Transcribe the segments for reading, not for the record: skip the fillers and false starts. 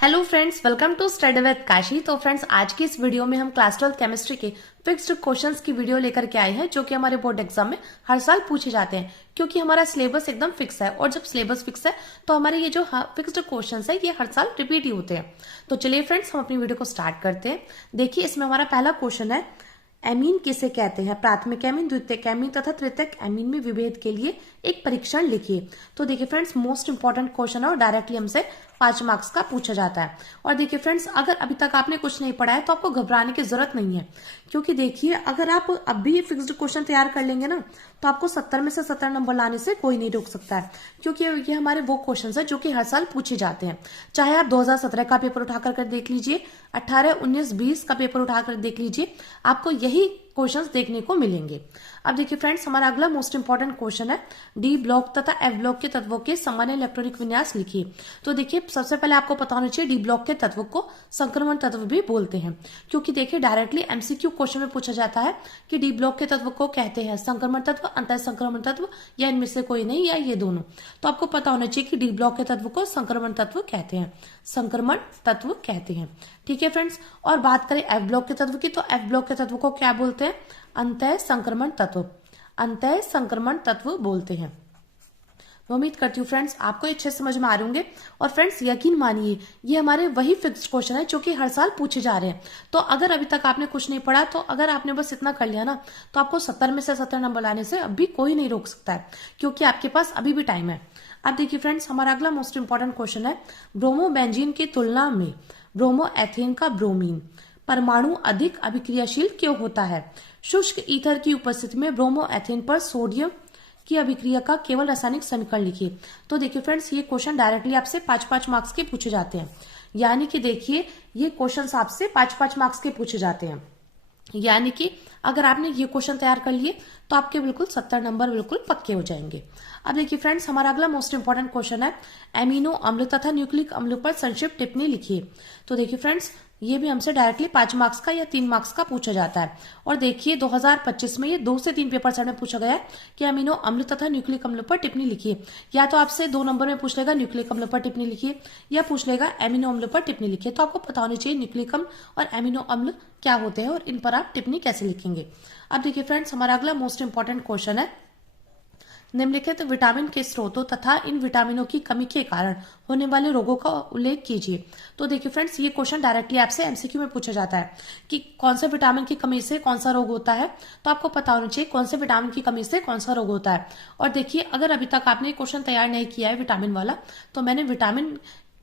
Hello friends, welcome to study with Kashi. तो friends, आज की इस वीडियो में हम क्लास 12 केमिस्ट्री के फिक्स्ड क्वेश्चंस की वीडियो लेकर के आए हैं, जो कि हमारे बोर्ड एग्जाम में हर साल पूछे जाते हैं। क्योंकि हमारा सिलेबस एकदम फिक्स है, और जब सिलेबस फिक्स है तो हमारे ये जो फिक्स्ड क्वेश्चंस है ये हर साल रिपीट ही होते हैं। तो चलिए फ्रेंड्स, हम अपनी वीडियो को स्टार्ट करते हैं। देखिए, इसमें हमारा पहला क्वेश्चन है, एमीन किसे कहते हैं? प्राथमिक एमीन, द्वितीयक एमीन तथा तृतीयक एमीन में विभेद के लिए एक परीक्षण लिखिए। तो देखिए फ्रेंड्स, मोस्ट इंपॉर्टेंट क्वेश्चन है और डायरेक्टली हमसे 5 मार्क्स का पूछा जाता है। और देखिए फ्रेंड्स, अगर अभी तक आपने कुछ नहीं पढ़ा है तो आपको घबराने की जरूरत नहीं है। क्योंकि देखिए, अगर आप अब भी ये फिक्स्ड क्वेश्चन तैयार कर लेंगे ना, तो आपको 70 में से 70 नंबर लाने से कोई नहीं रोक सकता है। क्योंकि ये हमारे वो क्वेश्चन है जो कि हर साल पूछे जाते हैं। चाहे आप 2017 का पेपर उठाकर देख लीजिए, 18, 19, 20 का पेपर उठाकर देख लीजिए, आपको यही क्वेश्चंस देखने को मिलेंगे। अब देखिए फ्रेंड्स, हमारा अगला मोस्ट इंपॉर्टेंट क्वेश्चन है, डी ब्लॉक तथा एफ ब्लॉक के तत्वों के सामान्य इलेक्ट्रॉनिक विन्यास लिखिए। तो देखिए, सबसे पहले आपको पता होना चाहिए, डी ब्लॉक के तत्व को संक्रमण तत्व भी बोलते हैं। क्योंकि देखिए, डायरेक्टली एमसीक्यू क्वेश्चन में पूछा जाता है कि डी ब्लॉक के तत्व को कहते हैं संक्रमण तत्व, अंतः संक्रमण तत्व, या इनमें से कोई नहीं, या ये दोनों। तो आपको पता होना चाहिए कि डी ब्लॉक के तत्व को संक्रमण तत्व कहते हैं, संक्रमण तत्व कहते हैं। ठीक है फ्रेंड्स, और बात करें एफ ब्लॉक के तत्व की, तो एफ ब्लॉक के तत्व को क्या बोलते हैं? अंतः संक्रमण तत्व, अंतः संक्रमण तत्व बोलते हैं। मैं उम्मीद करती हूँ फ्रेंड्स आपको अच्छे समझ में आ रहे होंगे। और फ्रेंड्स, यकीन मानिए, ये हमारे वही फिक्स्ड क्वेश्चन है जो कि हर साल पूछे जा रहे हैं। तो अगर अभी तक आपने कुछ नहीं पढ़ा, तो अगर आपने बस इतना कर लिया ना, तो आपको 70 में से 70 नंबर लाने से अब भी कोई नहीं रोक सकता है, क्योंकि आपके पास अभी भी टाइम है। अब देखिए फ्रेंड्स, हमारा अगला मोस्ट इंपॉर्टेंट क्वेश्चन है, ब्रोमोबेंजीन की तुलना में ब्रोमो एथेन का ब्रोमीन परमाणु अधिक अभिक्रियाशील क्यों होता है? शुष्क ईथर की उपस्थिति में ब्रोमो एथेन पर सोडियम की अभिक्रिया का केवल रासायनिक समीकरण लिखिए। तो देखिए फ्रेंड्स, ये क्वेश्चन डायरेक्टली आपसे 5-5 मार्क्स के पूछे जाते हैं। यानी कि देखिए, ये क्वेश्चन आपसे 5-5 मार्क्स के पूछे जाते हैं। यानी कि अगर आपने ये क्वेश्चन तैयार कर लिए तो आपके बिल्कुल 70 नंबर बिल्कुल पक्के हो जाएंगे। अब देखिए फ्रेंड्स, हमारा अगला मोस्ट इंपॉर्टेंट क्वेश्चन है, एमिनो अम्ल तथा न्यूक्लिक अम्ल पर संक्षिप्त टिप्पणी लिखिए। तो देखिए फ्रेंड्स, ये भी हमसे डायरेक्टली 5 मार्क्स का या 3 मार्क्स का पूछा जाता है। और देखिए, 2025 में ये 2 से 3 पेपर सेट में पूछा गया है कि अमीनो अम्ल तथा न्यूक्लिक अम्ल पर टिप्पणी लिखिए। या तो आपसे 2 नंबर में पूछ लेगा न्यूक्लिक अम्ल पर टिप्पणी लिखिए, या पूछ लेगा एमिनो अम्ल पर टिप्पणी लिखिए। तो आपको पता होना चाहिए न्यूक्लिक अम्ल और एमिनो अम्ल क्या होते हैं और इन पर आप टिप्पणी कैसे लिखेंगे। अब देखिए फ्रेंड्स, हमारा अगला मोस्ट इंपॉर्टेंट क्वेश्चन है, निम्नलिखित विटामिन के स्रोतों तथा इन विटामिनों की कमी के कारण होने वाले रोगों का उल्लेख कीजिए। तो देखिए फ्रेंड्स, ये क्वेश्चन डायरेक्टली आपसे एमसीक्यू में पूछा जाता है कि कौन से विटामिन की कमी से कौन सा रोग होता है। तो आपको पता होना चाहिए कौन से विटामिन की कमी से कौन सा रोग होता है। और देखिए, अगर अभी तक आपने क्वेश्चन तैयार नहीं किया है विटामिन वाला, तो मैंने विटामिन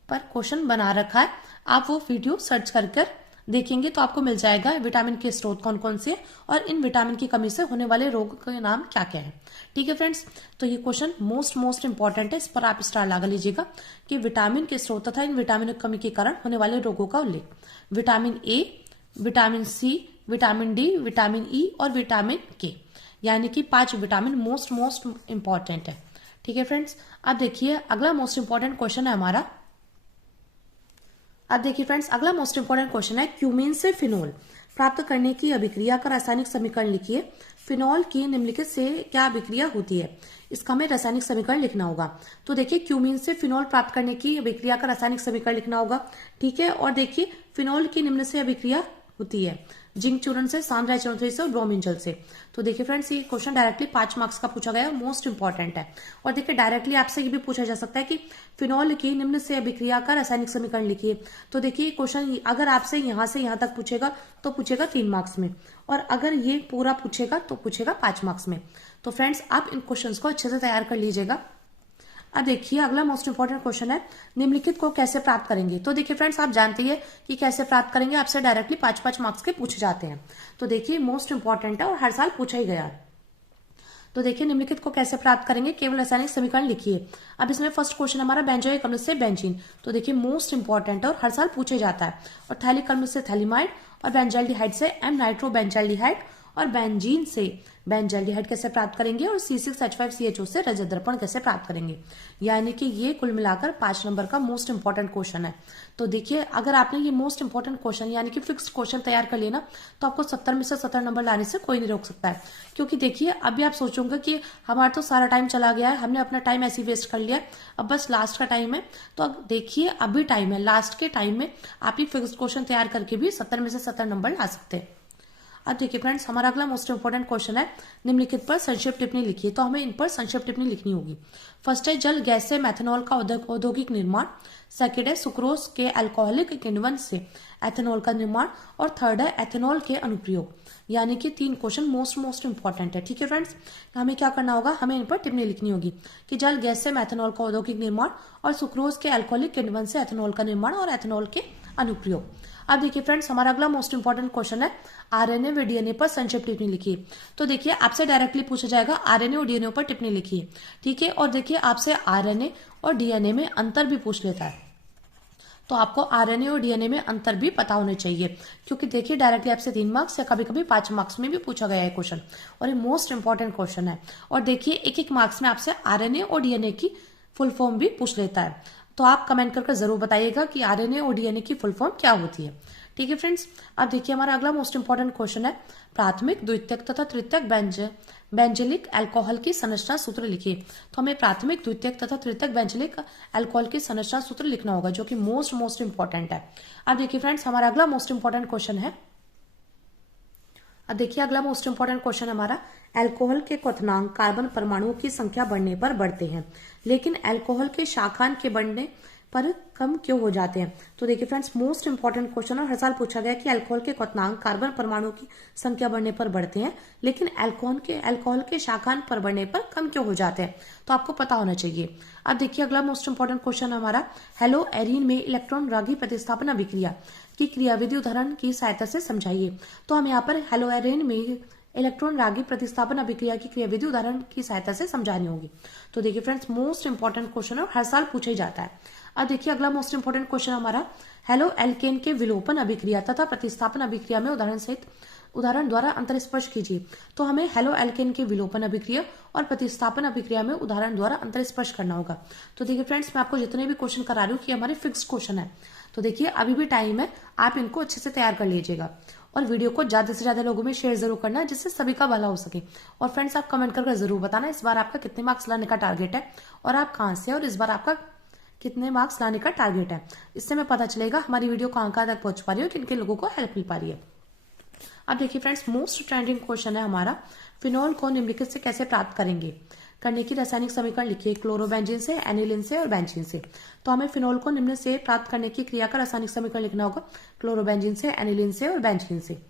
पर क्वेश्चन बना रखा है, आप वो वीडियो सर्च कर देखेंगे तो आपको मिल जाएगा विटामिन के स्रोत कौन कौन से और इन विटामिन की कमी से होने वाले रोग के नाम क्या क्या है। ठीक है फ्रेंड्स, तो ये क्वेश्चन मोस्ट इंपॉर्टेंट है, इस पर आप स्टार लगा लीजिएगा कि विटामिन के स्रोत तथा इन विटामिन की कमी के कारण होने वाले रोगों का उल्लेख। Vitamin A, vitamin C, vitamin D, vitamin E और विटामिन के, यानी कि 5 विटामिन मोस्ट इंपॉर्टेंट है। ठीक है फ्रेंड्स, अब देखिए अगला मोस्ट इंपॉर्टेंट क्वेश्चन है हमारा। अब देखिए फ्रेंड्स, अगला मोस्ट इंपॉर्टेंट क्वेश्चन है, क्यूमीन से फिनोल प्राप्त करने की अभिक्रिया का रासायनिक समीकरण लिखिए। फिनोल की निम्नलिखित से क्या अभिक्रिया होती है? इसका हमें रासायनिक समीकरण लिखना होगा। तो देखिए, क्यूमीन से फिनोल प्राप्त करने की अभिक्रिया का रासायनिक समीकरण लिखना होगा। ठीक है, और देखिए, फिनोल की निम्न से अभिक्रिया होती है, जिंक चूर्ण से, सांद्र चूर्ण से और ब्रोमीन जल से। तो देखिए फ्रेंड्स, ये क्वेश्चन डायरेक्टली 5 मार्क्स का पूछा गया है, मोस्ट इंपॉर्टेंट है। और देखिए, डायरेक्टली आपसे ये भी पूछा जा सकता है कि फिनोल की निम्न से अभिक्रिया का रासायनिक समीकरण लिखिए। तो देखिए, क्वेश्चन अगर आपसे यहां से यहां तक पूछेगा तो पूछेगा 3 मार्क्स में, और अगर ये पूरा पूछेगा तो पूछेगा 5 मार्क्स में। तो फ्रेंड्स, आप इन क्वेश्चन को अच्छे से तैयार कर लीजिएगा। अब देखिए, अगला मोस्ट इंपॉर्टेंट क्वेश्चन है, निम्नलिखित को कैसे प्राप्त करेंगे? तो देखिए फ्रेंड्स, आप जानते हैं कि कैसे प्राप्त करेंगे, आपसे डायरेक्टली 5-5 मार्क्स के पूछे जाते हैं। तो देखिए, मोस्ट इंपॉर्टेंट है और हर साल पूछा ही गया है। तो देखिए, निम्नलिखित को कैसे प्राप्त करेंगे, केवल रासायनिक समीकरण लिखिए। अब इसमें फर्स्ट क्वेश्चन हमारा बेंजोइक अम्ल से बेंजीन। तो देखिए, मोस्ट इंपॉर्टेंट है और हर साल पूछे जाता है। और थैलिक अम्ल से थैलिमाइड और बेंजाल्डिहाइड से एम नाइट्रोबेंजाल्डिहाइड और बेंजीन से बेंजल्डिहाइड कैसे प्राप्त करेंगे और C6H5CHO से रजत दर्पण कैसे प्राप्त करेंगे। यानी कि ये कुल मिलाकर 5 नंबर का मोस्ट इंपॉर्टेंट क्वेश्चन है। तो देखिए, अगर आपने ये मोस्ट इंपॉर्टेंट क्वेश्चन यानी कि फिक्स्ड क्वेश्चन तैयार कर लिया ना, तो आपको 70 में से 70 नंबर लाने से कोई नहीं रोक सकता है। क्योंकि देखिए, अभी आप सोचोगे कि हमारा तो सारा टाइम चला गया है, हमने अपना टाइम ऐसे ही वेस्ट कर लिया, अब बस लास्ट का टाइम है। तो अब देखिए, अभी टाइम है, लास्ट के टाइम में आप ये फिक्स्ड क्वेश्चन तैयार करके भी 70 में से 70 नंबर ला सकते हैं। अब देखिए फ्रेंड्स, हमारा अगला मोस्ट इंपोर्टेंट क्वेश्चन है, निम्नलिखित पर संक्षिप्त टिप्पणी लिखिए। तो हमें इन पर संक्षिप्त टिप्पणी लिखनी होगी। फर्स्ट है जल गैस से मेथनॉल का औद्योगिक निर्माण। सेकेंड है सुक्रोज के अल्कोहलिक किण्वन से एथेनॉल का निर्माण। और थर्ड है एथेनॉल के अनुप्रयोग। यानी कि 3 क्वेश्चन मोस्ट इंपॉर्टेंट है। ठीक है फ्रेंड्स, हमें क्या करना होगा, हमें इन पर टिप्पणी लिखनी होगी कि जल गैस से मेथनॉल का औद्योगिक निर्माण और सुक्रोज के अल्कोहलिक किण्वन से एथेनॉल का निर्माण और एथेनॉल के अनुप्रयोग। अब देखिए फ्रेंड्स, हमारा अगला मोस्ट इंपॉर्टेंट क्वेश्चन है आरएनए व डीएनए पर संक्षिप्त टिप्पणी लिखिए। तो देखिए, आपसे डायरेक्टली पूछा जाएगा आरएनए और डीएनए पर टिप्पणी लिखिए। ठीक है, और देखिए आपसे आरएनए और डीएनए में अंतर भी पूछ लेता है, तो आपको आरएनए और डीएनए में अंतर भी पता होने चाहिए। क्योंकि देखिए, डायरेक्टली आपसे 3 मार्क्स या कभी कभी 5 मार्क्स में भी पूछा गया है क्वेश्चन, और ये मोस्ट इंपॉर्टेंट क्वेश्चन है। और देखिए, एक मार्क्स में आपसे आरएनए और डीएनए की फुल फॉर्म भी पूछ लेता है। तो आप कमेंट करके जरूर बताइएगा कि आरएनए और डीएनए की फुल फॉर्म क्या होती है। ठीक है फ्रेंड्स, अब देखिए हमारा अगला मोस्ट इंपॉर्टेंट क्वेश्चन है प्राथमिक, द्वितीयक तथा तृतीयक बेंजलिक अल्कोहल की संरचना सूत्र लिखिए। तो हमें प्राथमिक, द्वितीयक तथा तृतीयक बेंजलिक अल्कोहल की संरचना सूत्र लिखना होगा, जो कि मोस्ट इंपॉर्टेंट है। अब देखिए फ्रेंड्स, हमारा अगला मोस्ट इंपॉर्टेंट क्वेश्चन है, अब देखिए अगला मोस्ट इंपॉर्टेंट क्वेश्चन हमारा, अल्कोहल के क्वथनांक कार्बन परमाणुओं की संख्या बढ़ने पर बढ़ते हैं, लेकिन अल्कोहल के शाखांन के बढ़ने पर कम क्यों हो जाते हैं। तो देखिए फ्रेंड्स, मोस्ट इंपॉर्टेंट क्वेश्चन, और हर साल पूछा गया कि अल्कोहल के क्वथनांक कार्बन परमाणुओं की संख्या बढ़ने पर बढ़ते हैं, लेकिन अल्कोहल के शाखांन पर बढ़ने पर कम क्यों हो जाते हैं। तो आपको पता होना चाहिए। अब देखिए अगला मोस्ट इंपॉर्टेंट क्वेश्चन हमारा, हेलो एरीन में इलेक्ट्रॉन रागी प्रतिस्थापन अभिक्रिया की क्रियाविधि उदाहरण की सहायता से समझाइए। तो हम यहाँ पर हेलो एरीन में इलेक्ट्रॉन रागी प्रतिस्थापन अभिक्रिया की क्रियाविधि उदाहरण की सहायता से समझानी होगी। तो देखिए फ्रेंड्स, मोस्ट इंपॉर्टेंट क्वेश्चन है, हर साल पूछा ही जाता है। अब देखिए अगला मोस्ट इंपॉर्टेंट क्वेश्चन हमारा, हेलो एल्केन के विलोपन अभिक्रिया तथा प्रतिस्थापन अभिक्रिया में उदाहरण द्वारा अंतर स्पष्ट कीजिए। तो हमें हेलो एल्केन के विलोपन अभिक्रिया और प्रतिस्थापन अभिक्रिया में उदाहरण द्वारा अंतर स्पष्ट करना होगा। तो देखिए फ्रेंड्स, मैं आपको जितने भी क्वेश्चन करा रही हूँ कि हमारे फिक्स क्वेश्चन है, तो देखिए अभी भी टाइम है, आप इनको अच्छे से तैयार कर लीजिएगा और वीडियो को ज्यादा से ज्यादा लोगों में शेयर जरूर करना, जिससे सभी का भला हो सके। और फ्रेंड्स, आप कमेंट करके जरूर बताना इस बार आपका कितने मार्क्स लाने का टारगेट है और आप कहाँ से, और इस बार आपका कितने मार्क्स लाने का टारगेट है। इससे हमें पता चलेगा हमारी वीडियो कहाँ तक पहुंच पा रही है और किन किन लोगों को हेल्प मिल पा रही है। अब देखिए फ्रेंड्स, मोस्ट ट्रेंडिंग क्वेश्चन है हमारा, फिनॉल को निम्नलिखित से कैसे प्राप्त करेंगे। करने की रासायनिक समीकरण लिखिए, क्लोरोबेंजीन से, एनिलीन से और बेंजीन से। तो हमें फिनॉल को निम्न से प्राप्त करने की क्रिया का रासायनिक समीकरण लिखना होगा, क्लोरोबेंजीन से, एनिलीन से और बेंजीन से।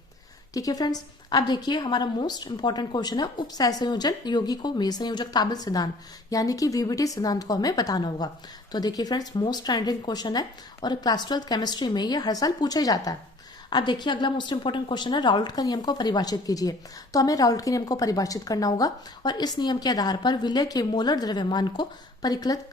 ठीक है फ्रेंड्स, अब देखिए हमारा मोस्ट इंपॉर्टेंट क्वेश्चन है, उप सहसंयोजन यौगिकों में संयोजक ताबिल सिद्धांत यानी कि वीबीटी सिद्धांत को हमें बताना होगा। तो देखिए फ्रेंड्स, मोस्ट ट्रेंडिंग क्वेश्चन है और क्लास 12 केमिस्ट्री में ये हर साल पूछा जाता है। अब देखिए अगला मोस्ट इंपॉर्टेंट क्वेश्चन है, राउल्ट का नियम को परिभाषित कीजिए। तो हमें राउल्ट के नियम को परिभाषित करना होगा और इस नियम के आधार पर विलय के मोलर द्रव्यमान को परिकलित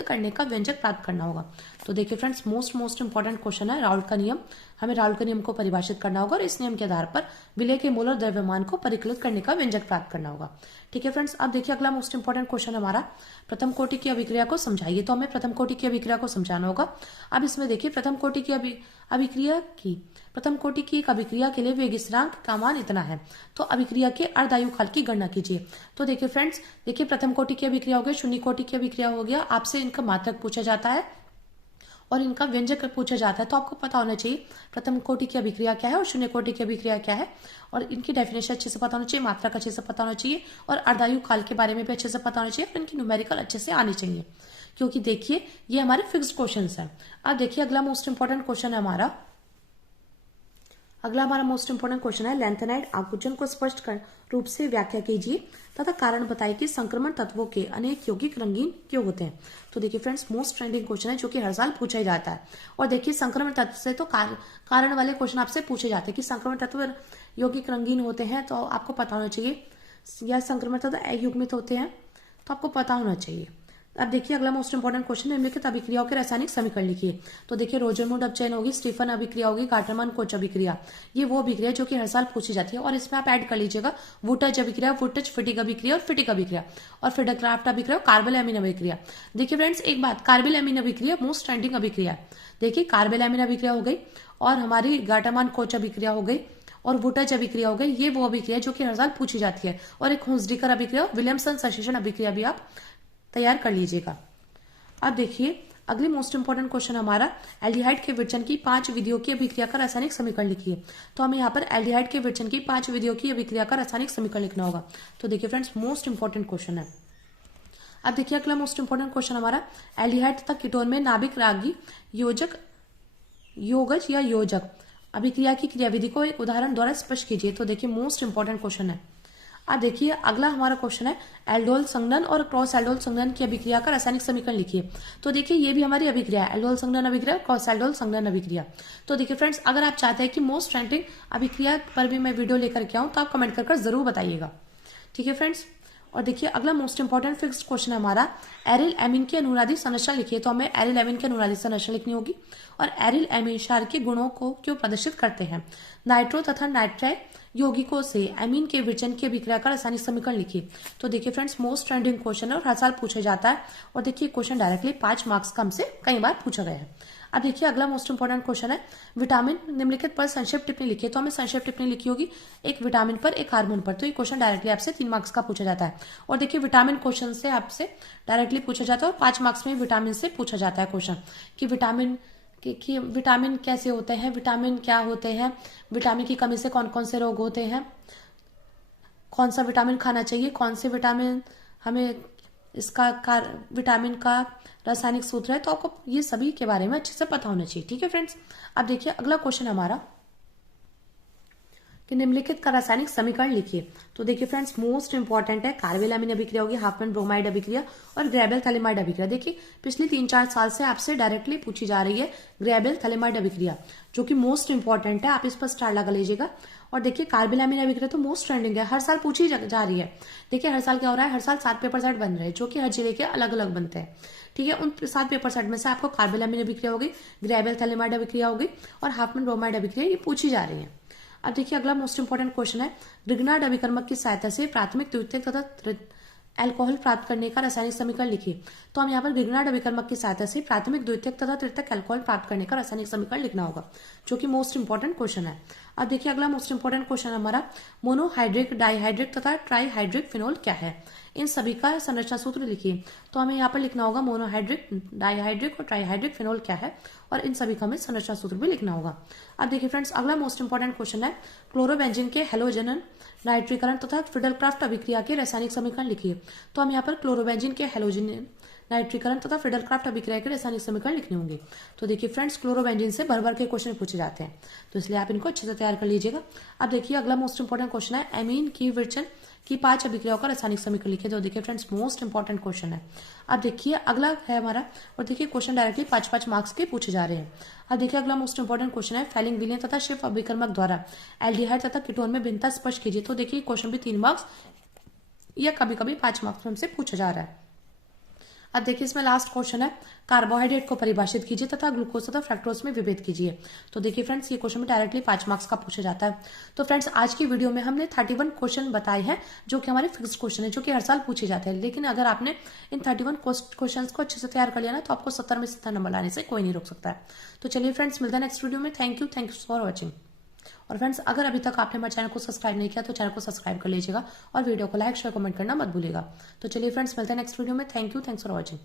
करने का व्यंजक प्राप्त करना होगा। तो देखिए फ्रेंड्स, मोस्ट इंपॉर्टेंट क्वेश्चन है राउल्ट का नियम, हमें राउल्ट के नियम को परिभाषित करना होगा और इस नियम के आधार पर विलय के मोलर द्रव्यमान को परिकलित करने का व्यंजक प्राप्त करना होगा। ठीक है फ्रेंड्स, अब देखिए अगला मोस्ट इंपॉर्टेंट क्वेश्चन हमारा, प्रथम कोटि की अभिक्रिया को समझाइए। तो हमें प्रथम कोटि की अभिक्रिया को समझाना होगा। अब इसमें देखिए प्रथम कोटि की एक अभिक्रिया के लिए वेग स्थिरांक का मान इतना है। तो अभिक्रिया के अर्धायु काल की गणना कीजिए। तो देखिए फ्रेंड्स, देखिए प्रथम कोटि की अभिक्रिया हो गया, शून्य कोटि की अभिक्रिया हो गया, आपसे इनका मात्रक पूछा जाता है और इनका व्यंजक पूछा जाता है। तो आपको पता होना चाहिए प्रथम कोटि की अभिक्रिया क्या है और शून्य कोटि की अभिक्रिया क्या है, और इनकी डेफिनेशन अच्छे से पता होना चाहिए, मात्रक अच्छे से पता होना चाहिए और अर्धायु काल के बारे में भी अच्छे से पता होना चाहिए और इनकी न्यूमेरिकल अच्छे से आनी चाहिए, क्योंकि देखिए ये हमारे फिक्स्ड क्वेश्चन है। अब देखिए अगला मोस्ट इंपॉर्टेंट क्वेश्चन है हमारा, मोस्ट इंपोर्टेंट क्वेश्चन है, लैंथेनाइड आकुंचन को स्पष्ट रूप से व्याख्या कीजिए तथा कारण बताइए कि संक्रमण तत्वों के अनेक यौगिक रंगीन क्यों होते हैं। तो देखिए फ्रेंड्स, मोस्ट ट्रेंडिंग क्वेश्चन है जो कि हर साल पूछा ही जाता है। और देखिए संक्रमण तत्व से तो कारण वाले क्वेश्चन आपसे पूछे जाते हैं कि संक्रमण तत्व यौगिक रंगीन होते हैं, तो आपको पता होना चाहिए, या संक्रमण तत्व अयुग्मित होते हैं, तो आपको पता होना चाहिए। अब देखिए अगला मोस्ट इंपोर्टेंट क्वेश्चन है, निम्नलिखित अभिक्रियाओं के रासायनिक समीकरण लिखिए। तो देखिए रोजरमूड अपचयन होगी, स्टीफन अभिक्रिया होगी, गाटरमैन कोच अभिक्रिया, ये वो अभिक्रिया जो कि हर साल पूछी जाती है। और इसमें आप ऐड कर लीजिएगा वुटज अभिक्रिया, वुटज फिटिक अभिक्रिया और फिटिक अभिक्रिया, और फिडरक्राफ्ट अभिक्रिया, कार्बोलैमिन अभिक्रिया। देखिए फ्रेंड्स एक बात, कार्बोलैमिन अभिक्रिया मोस्ट ट्रेंडिंग अभिक्रिया। देखिए कार्बोलैमिन अभिक्रिया हो गई, और हमारी गाटरमैन कोच अभिक्रिया हो गई, और वुटज अभिक्रिया हो गई, ये वो अभिक्रिया जो कि हर साल पूछी जाती है। और एक हुंसडीकर अभिक्रिया, विलियमसन संश्लेषण अभिक्रिया भी आप तैयार कर लीजिएगा। अब देखिए अगली मोस्ट इंपोर्टेंट क्वेश्चन हमारा, एल्डिहाइड के विरचन की 5 विधियों की अभिक्रिया का रासायनिक समीकरण लिखिए। तो हमें यहाँ पर एल्डिहाइड के विरचन की 5 विधियों की अभिक्रिया का रासायनिक समीकरण लिखना होगा। तो देखिए फ्रेंड्स मोस्ट इंपोर्टेंट क्वेश्चन है। अब देखिए अगला मोस्ट इंपोर्टेंट क्वेश्चन हमारा, एल्डिहाइड तथा कीटोन में नाभिक रागी योजक योगज या योजक अभिक्रिया की क्रियाविधि को एक उदाहरण द्वारा स्पष्ट कीजिए। तो देखिए मोस्ट इंपोर्टेंट क्वेश्चन है। अब देखिए अगला हमारा क्वेश्चन है, एल्डोल संघनन और क्रॉस एल्डोल संघनन की अभिक्रिया का रासायनिक समीकरण लिखिए। तो देखिए ये भी हमारी अभिक्रिया है, एल्डोल संघनन अभिक्रिया, क्रॉस एल्डोल संघनन अभिक्रिया। तो देखिए फ्रेंड्स अगर आप चाहते हैं कि मोस्ट ट्रेंडिंग अभिक्रिया पर भी मैं वीडियो लेकर के आऊं तो आप कमेंट कर जरूर बताइएगा, ठीक है फ्रेंड्स। और देखिए अगला मोस्ट इंपोर्टेंट फिक्स्ड क्वेश्चन है हमारा, एरिल एमीन की अनुनादी संरचना लिखिए। तो हमें एरिल एमीन की अनुनादी संरचना लिखनी होगी। और एरिल एमीन क्षार के गुणों को क्यों प्रदर्शित करते हैं, नाइट्रो तथा नाइट्राइल यौगिकों से एमीन के विरचन की अभिक्रिया का रासायनिक समीकरण लिखिए। तो देखिए फ्रेंड्स मोस्ट ट्रेंडिंग क्वेश्चन है और हर साल पूछा जाता है। और देखिए क्वेश्चन डायरेक्टली 5 मार्क्स का हमसे कई बार पूछा गया है। अब देखिए अगला मोस्ट इंपोर्टेंट क्वेश्चन है, विटामिन निम्नलिखित पर संक्षिप्त टिप्पणी लिखिए। तो हमें संक्षिप्त टिप्पणी लिखी होगी एक विटामिन पर एक हार्मोन पर। तो ये क्वेश्चन डायरेक्टली आपसे 3 मार्क्स का पूछा जाता है। और देखिए विटामिन क्वेश्चन से आपसे डायरेक्टली पूछा जाता है, और 5 मार्क्स में विटामिन से पूछा जाता है क्वेश्चन कि विटामिन कैसे होते हैं, विटामिन क्या होते हैं, विटामिन की कमी से कौन कौन से रोग होते हैं, कौन सा विटामिन खाना चाहिए, कौन से विटामिन हमें विटामिन का रासायनिक सूत्र है। तो आपको ये सभी के बारे में अच्छे से पता होना चाहिए, ठीक है फ्रेंड्स। अब देखिए अगला क्वेश्चन हमारा कि निम्नलिखित का रासायनिक समीकरण लिखिए। तो देखिए फ्रेंड्स मोस्ट इंपॉर्टेंट है, कार्बोलैमिन अभिक्रिया होगी, हाफमैन ब्रोमाइड अभिक्रिया और ग्रेबेल थैलेमाइड अभिक्रिया। देखिए पिछले 3-4 साल से आपसे डायरेक्टली पूछी जा रही है ग्रेबेल थैलेमाइड अभिक्रिया, जो कि मोस्ट इंपॉर्टेंट है, आप इस पर स्टार लगा लीजिएगा। और देखिए कार्बोलैमिन अभिक्रिया तो मोस्ट ट्रेंडिंग है, हर साल पूछी जा रही है। देखिए हर साल क्या हो रहा है, हर साल 7 पेपर सेट बन रहे हैं जो कि हर जिले के अलग अलग बनते हैं, ठीक है। उन 7 पेपर सेट में से आपको कार्बोलैमिन अभिक्रिया होगी, ग्रेबेल थैलेमाइड अभिक्रिया होगी और हाफमैन ब्रोमाइड अभिक्रिया ये पूछी जा रही है। अब देखिए अगला मोस्ट इंपोर्टेंट क्वेश्चन है, रिग्नार्ड अभिकर्मक की सहायता से प्राथमिक द्वितीयक तथा अल्कोहल प्राप्त करने का रासायनिक समीकरण लिखिए। तो हम यहाँ पर रिग्नार्ड अभिकर्मक की सहायता से प्राथमिक द्वितीयक तथा तृतीयक अल्कोहल प्राप्त करने का रासायनिक समीकरण लिखना होगा, जो कि मोस्ट इंपोर्टेंट क्वेश्चन है। अब देखिए अगला मोस्ट इंपोर्टेंट क्वेश्चन हमारा, मोनोहाइड्रिक, डाइहाइड्रिक तथा ट्राईहाइड्रिक फिनोल क्या है, इन सभी का संरचना सूत्र लिखिए। तो हमें यहाँ पर लिखना होगा मोनोहाइड्रिक, डाइहाइड्रिक और ट्राईहाइड्रिक फिनोल क्या है, और इन सभी का हमें संरचना सूत्र भी लिखना होगा। अब देखिए फ्रेंड्स अगला मोस्ट इंपोर्टेंट क्वेश्चन है, क्लोरोबेंजीन के हेलोजन नाइट्रीकरण तथा फिडरक्राफ्ट अभिक्रिया के रासायनिक समीकरण लिखिए। तो हम यहाँ पर क्लोरोबेंजीन के हेलोजन नाइट्रीकरण तथा फिडरक्राफ्ट अभिक्रिया के रासायनिक समीकरण लिखने होंगे। तो देखिए फ्रेंड्स क्लोरोबेंजीन से भर भर के क्वेश्चन पूछे जाते हैं, तो इसलिए आप इनको अच्छे से तैयार कर लीजिएगा। अब देखिए अगला मोस्ट इंपोर्टेंट क्वेश्चन है, एमीन की विरचन की 5 अभिक्रियाओं का रासायनिक समीकरण लिखिए। तो देखिए फ्रेंड्स मोस्ट इंपोर्टेंट क्वेश्चन है। अब देखिए अगला है हमारा, और देखिए क्वेश्चन डायरेक्टली 5-5 मार्क्स के पूछे जा रहे हैं। अब देखिए अगला मोस्ट इंपोर्टेंट क्वेश्चन है, फैलिंग विलयन तथा शिफ्ट अभिकर्मक द्वारा एल्डिहाइड तथा कीटोन में भिन्नता स्पष्ट कीजिए। तो देखिए क्वेश्चन भी 3 मार्क्स या कभी कभी 5 मार्क्स में हमसे पूछा जा रहा है। अब देखिए इसमें लास्ट क्वेश्चन है, कार्बोहाइड्रेट को परिभाषित कीजिए तथा ग्लूकोज तथा फ्रक्टोज में विभेद कीजिए। तो देखिए फ्रेंड्स ये क्वेश्चन में डायरेक्टली 5 मार्क्स का पूछा जाता है। तो फ्रेंड्स आज की वीडियो में हमने 31 क्वेश्चन बताए हैं जो कि हमारे फिक्स्ड क्वेश्चन है, जो कि हर साल पूछे जाते हैं। लेकिन अगर आपने इन 31 क्वेश्चन को अच्छे से तैयार कर लिया ना, तो आपको 70 में 70 नंबर लाने से कोई नहीं रोक सकता है। तो चलिए फ्रेंड्स मिलते हैं नेक्स्ट वीडियो में। Thank you for watching. और फ्रेंड्स अगर अभी तक आपने हमारे चैनल को सब्सक्राइब नहीं किया तो चैनल को सब्सक्राइब कर लीजिएगा और वीडियो को लाइक शेयर कमेंट करना मत भूलिएगा। तो चलिए फ्रेंड्स मिलते हैं नेक्स्ट वीडियो में। Thank you for watching.